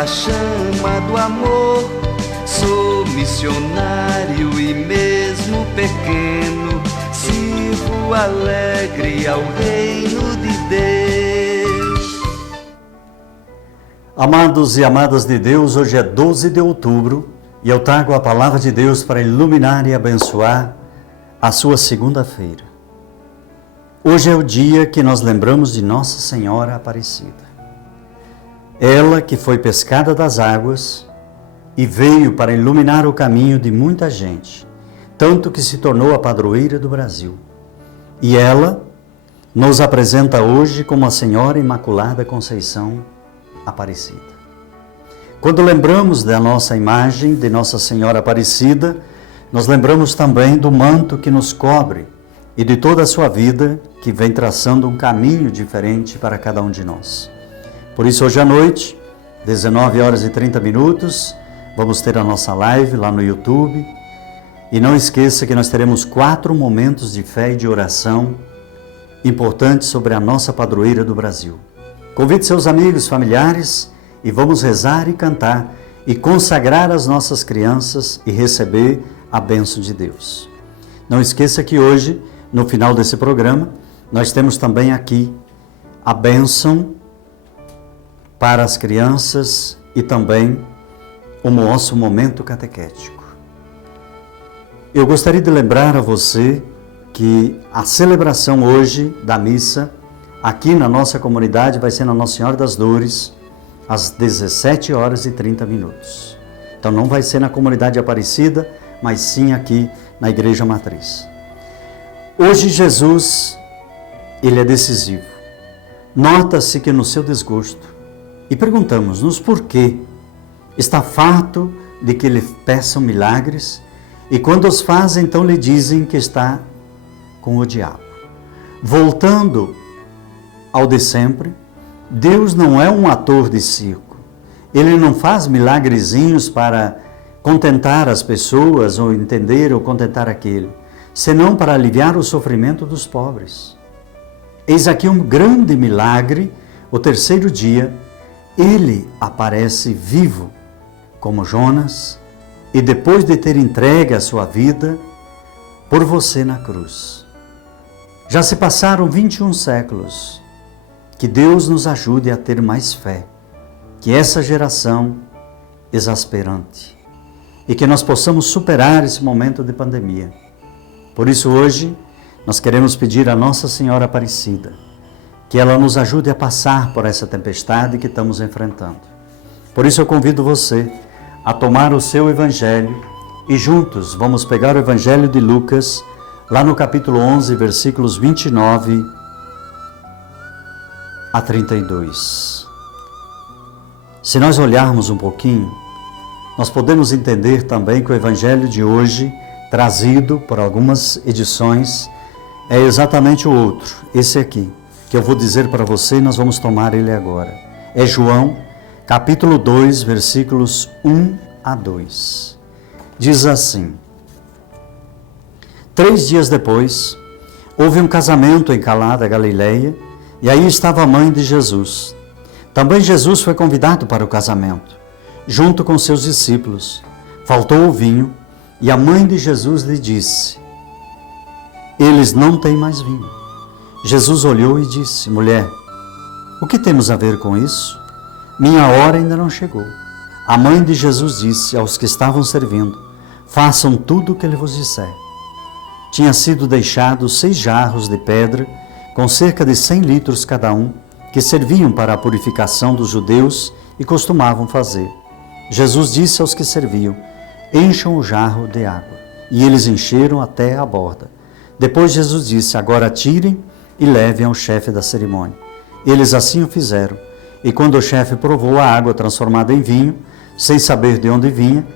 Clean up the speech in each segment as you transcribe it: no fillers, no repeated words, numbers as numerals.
a chama do amor. Sou missionário e mesmo pequeno, sirvo alegre ao reino de Deus. Amados e amadas de Deus, hoje é 12 de outubro e eu trago a palavra de Deus para iluminar e abençoar a sua segunda-feira. Hoje é o dia que nós lembramos de Nossa Senhora Aparecida. Ela que foi pescada das águas e veio para iluminar o caminho de muita gente, tanto que se tornou a padroeira do Brasil. E ela nos apresenta hoje como a Senhora Imaculada Conceição Aparecida. Quando lembramos da nossa imagem de Nossa Senhora Aparecida, nós lembramos também do manto que nos cobre e de toda a sua vida que vem traçando um caminho diferente para cada um de nós. Por isso, hoje à noite, 19h30, vamos ter a nossa live lá no YouTube. E não esqueça que nós teremos 4 momentos de fé e de oração importantes sobre a nossa padroeira do Brasil. Convide seus amigos, familiares e vamos rezar e cantar e consagrar as nossas crianças e receber a bênção de Deus. Não esqueça que hoje, no final desse programa, nós temos também aqui a bênção para as crianças e também o nosso momento catequético. Eu gostaria de lembrar a você que a celebração hoje da missa aqui na nossa comunidade vai ser na Nossa Senhora das Dores às 17h30. Então não vai ser na comunidade Aparecida, mas sim aqui na Igreja Matriz. Hoje Jesus, ele é decisivo. Nota-se que no seu desgosto, e perguntamos-nos por quê, está farto de que lhe peçam milagres e quando os fazem, então lhe dizem que está com o diabo. Voltando ao de sempre, Deus não é um ator de circo. Ele não faz milagrezinhos para contentar as pessoas ou entender ou contentar aquele, senão para aliviar o sofrimento dos pobres. Eis aqui um grande milagre, o terceiro dia, ele aparece vivo, como Jonas, e depois de ter entregue a sua vida por você na cruz. Já se passaram 21 séculos. Que Deus nos ajude a ter mais fé, que essa geração exasperante, e que nós possamos superar esse momento de pandemia. Por isso hoje, nós queremos pedir a Nossa Senhora Aparecida, que ela nos ajude a passar por essa tempestade que estamos enfrentando. Por isso eu convido você a tomar o seu Evangelho e juntos vamos pegar o Evangelho de Lucas, lá no capítulo 11, versículos 29 a 32. Se nós olharmos um pouquinho, nós podemos entender também que o Evangelho de hoje, trazido por algumas edições, é exatamente o outro, esse aqui, que eu vou dizer para você e nós vamos tomar ele agora. É João, capítulo 2, versículos 1 a 2. Diz assim: 3 dias depois, houve um casamento em Caná da Galileia, e aí estava a mãe de Jesus. Também Jesus foi convidado para o casamento, junto com seus discípulos. Faltou o vinho, e a mãe de Jesus lhe disse: eles não têm mais vinho. Jesus olhou e disse: mulher, o que temos a ver com isso? Minha hora ainda não chegou. A mãe de Jesus disse aos que estavam servindo: façam tudo o que ele vos disser. Tinha sido deixados 6 jarros de pedra, com cerca de 100 litros cada um, que serviam para a purificação dos judeus e costumavam fazer. Jesus disse aos que serviam: encham o jarro de água. E eles encheram até a borda. Depois Jesus disse: agora tirem e levem ao chefe da cerimônia. Eles assim o fizeram. E quando o chefe provou a água transformada em vinho, sem saber de onde vinha,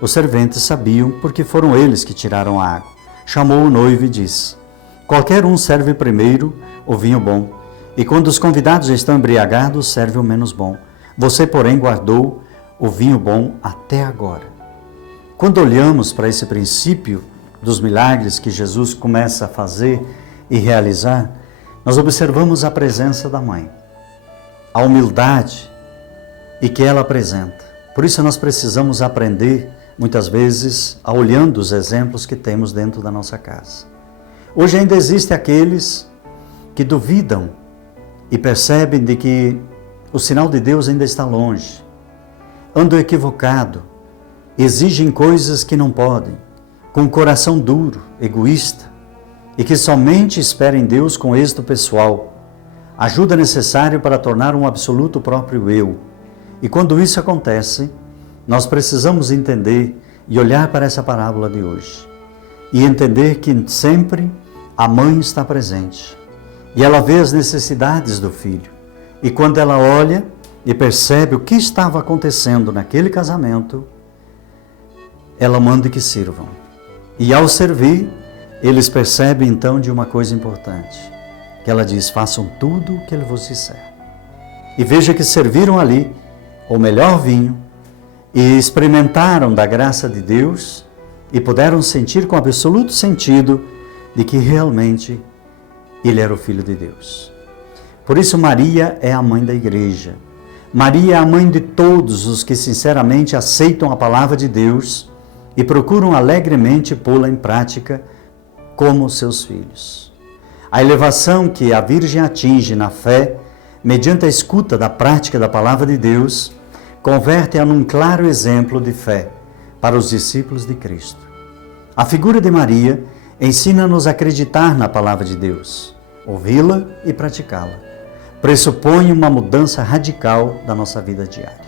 os serventes sabiam, porque foram eles que tiraram a água. Chamou o noivo e disse: qualquer um serve primeiro o vinho bom, e quando os convidados estão embriagados, serve o menos bom. Você, porém, guardou o vinho bom até agora. Quando olhamos para esse princípio dos milagres que Jesus começa a fazer e realizar, nós observamos a presença da mãe, a humildade e que ela apresenta. Por isso nós precisamos aprender, muitas vezes, olhando os exemplos que temos dentro da nossa casa. Hoje ainda existem aqueles que duvidam e percebem de que o sinal de Deus ainda está longe, andam equivocado, exigem coisas que não podem, com um coração duro, egoísta, e que somente esperam em Deus com êxito pessoal, ajuda necessária para tornar um absoluto próprio eu. E quando isso acontece, nós precisamos entender e olhar para essa parábola de hoje e entender que sempre a mãe está presente e ela vê as necessidades do filho. E quando ela olha e percebe o que estava acontecendo naquele casamento, ela manda que sirvam. E ao servir, eles percebem então de uma coisa importante, que ela diz: façam tudo o que ele vos disser. E veja que serviram ali o melhor vinho e experimentaram da graça de Deus e puderam sentir com absoluto sentido de que realmente ele era o Filho de Deus. Por isso Maria é a mãe da igreja. Maria é a mãe de todos os que sinceramente aceitam a palavra de Deus e procuram alegremente pô-la em prática como seus filhos. A elevação que a Virgem atinge na fé, mediante a escuta da prática da palavra de Deus, converte-a num claro exemplo de fé para os discípulos de Cristo. A figura de Maria ensina-nos a acreditar na palavra de Deus, ouvi-la e praticá-la. Pressupõe uma mudança radical da nossa vida diária.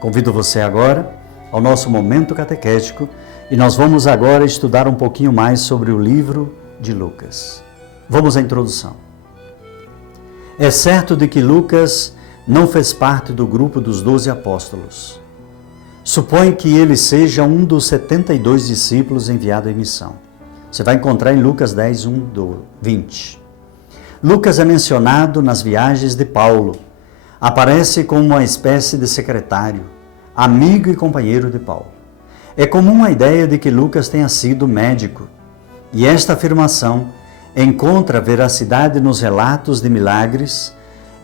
Convido você agora ao nosso momento catequético e nós vamos agora estudar um pouquinho mais sobre o livro de Lucas. Vamos à introdução. É certo de que Lucas não fez parte do grupo dos 12 apóstolos. Supõe que ele seja um dos 72 discípulos enviados em missão. Você vai encontrar em Lucas 10, 20. Lucas é mencionado nas viagens de Paulo. Aparece como uma espécie de secretário, amigo e companheiro de Paulo. É comum a ideia de que Lucas tenha sido médico, e esta afirmação encontra veracidade nos relatos de milagres,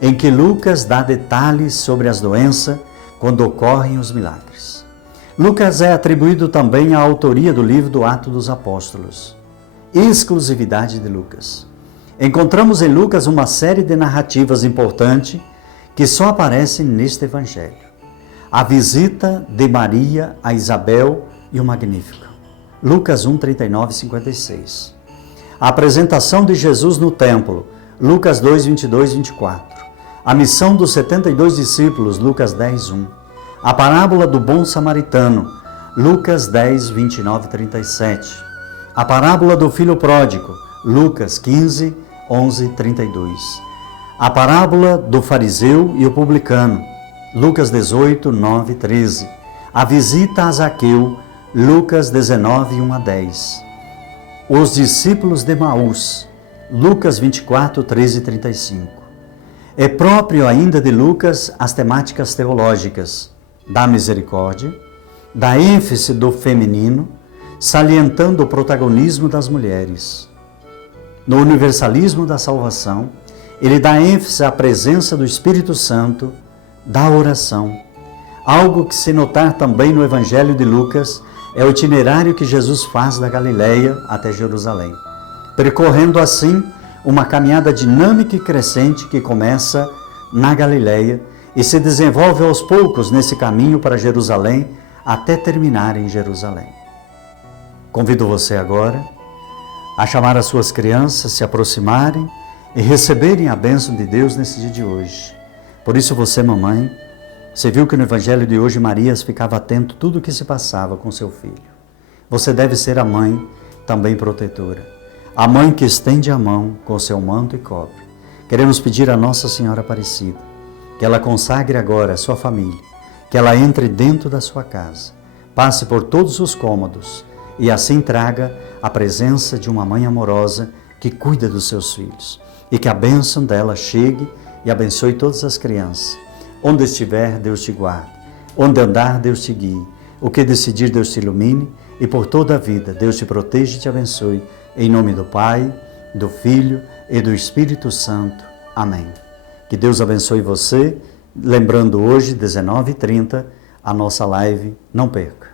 em que Lucas dá detalhes sobre as doenças quando ocorrem os milagres. Lucas é atribuído também à autoria do livro do Atos dos Apóstolos. Exclusividade de Lucas. Encontramos em Lucas uma série de narrativas importantes que só aparecem neste evangelho. A visita de Maria a Isabel e o Magnífico. Lucas 1, 39 e 56. A apresentação de Jesus no templo. Lucas 2, 22 e 24. A missão dos 72 discípulos. Lucas 10, 1. A parábola do bom samaritano. Lucas 10, 29 e 37. A parábola do filho pródigo. Lucas 15, 11 e 32. A parábola do fariseu e o publicano. Lucas 18, 9 e 13. A visita a Zaqueu. Lucas 19, 1 a 10. Os discípulos de Emaús. Lucas 24, 13 e 35. É próprio ainda de Lucas as temáticas teológicas da misericórdia, da ênfase do feminino, salientando o protagonismo das mulheres. No universalismo da salvação, ele dá ênfase à presença do Espírito Santo, da oração. Algo que se notar também no Evangelho de Lucas é o itinerário que Jesus faz da Galileia até Jerusalém, percorrendo assim uma caminhada dinâmica e crescente que começa na Galileia e se desenvolve aos poucos nesse caminho para Jerusalém até terminar em Jerusalém. Convido você agora a chamar as suas crianças, se aproximarem e receberem a bênção de Deus nesse dia de hoje. Por isso você, mamãe, você viu que no Evangelho de hoje Maria ficava atento a tudo o que se passava com seu filho. Você deve ser a mãe também protetora. A mãe que estende a mão com seu manto e cobre. Queremos pedir a Nossa Senhora Aparecida que ela consagre agora a sua família, que ela entre dentro da sua casa, passe por todos os cômodos e assim traga a presença de uma mãe amorosa que cuida dos seus filhos e que a bênção dela chegue e abençoe todas as crianças. Onde estiver, Deus te guarde. Onde andar, Deus te guie. O que decidir, Deus te ilumine e por toda a vida Deus te proteja e te abençoe. Em nome do Pai, do Filho e do Espírito Santo. Amém. Que Deus abençoe você Lembrando hoje, 19h30, a nossa live, não perca.